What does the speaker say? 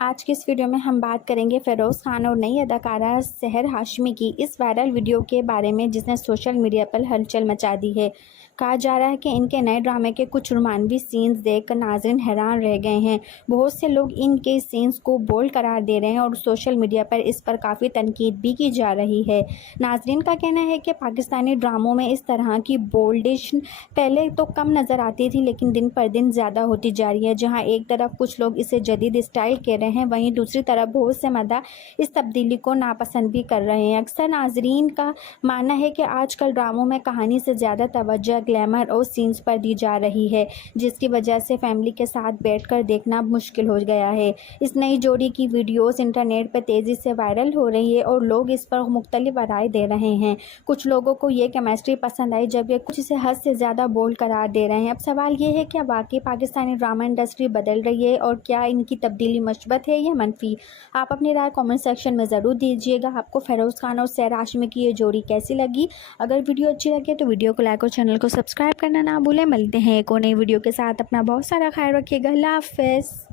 آج کی اس ویڈیو میں ہم بات کریں گے فیروز خان اور نئی اداکارہ سحر ہاشمی کی اس وائرل ویڈیو کے بارے میں جس نے سوشل میڈیا پر ہلچل مچا دی ہے۔ کہا جا رہا ہے کہ ان کے نئے ڈرامے کے کچھ رومانوی سینز دیکھ کر ناظرین حیران رہ گئے ہیں۔ بہت سے لوگ ان کے سینز کو بولڈ قرار دے رہے ہیں اور سوشل میڈیا پر اس پر کافی تنقید بھی کی جا رہی ہے۔ ناظرین کا کہنا ہے کہ پاکستانی ڈراموں میں اس طرح کی بولڈش پہلے تو کم نظر آتی تھی لیکن دن پر دن زیادہ ہوتی جا رہی ہے۔ جہاں ایک طرف کچھ لوگ اسے جدید اسٹائل کہہ رہے ہیں، وہیں دوسری طرف بہت سے مداح اس تبدیلی کو ناپسند بھی کر رہے ہیں۔ اکثر ناظرین کا ماننا ہے کہ آج کل ڈراموں میں کہانی سے زیادہ توجہ گلیمر اور سینز پر دی جا رہی ہے، جس کی وجہ سے فیملی کے ساتھ بیٹھ کر دیکھنا مشکل ہو گیا ہے۔ اس نئی جوڑی کی ویڈیوز انٹرنیٹ پر تیزی سے وائرل ہو رہی ہے اور لوگ اس پر مختلف رائے دے رہے ہیں۔ کچھ لوگوں کو یہ کیمسٹری پسند آئی جبکہ کچھ اسے حد سے زیادہ بولڈ قرار دے رہے ہیں۔ اب سوال یہ ہے کہ واقعی پاکستانی ڈرامہ انڈسٹری بدل رہی ہے اور کیا ان کی تبدیلی مثبت ہے یا منفی؟ آپ اپنی رائے کامنٹ سیکشن میں ضرور دیجیے گا۔ آپ کو فیروز خان اور سحر ہاشمی کی یہ جوڑی کیسی لگی؟ اگر ویڈیو اچھی لگے تو ویڈیو کو لائک اور چینل کو سبسکرائب کرنا نہ بھولیں۔ ملتے ہیں ایک اور نئی ویڈیو کے ساتھ، اپنا بہت سارا خیال رکھیے گا۔ اللہ حافظ۔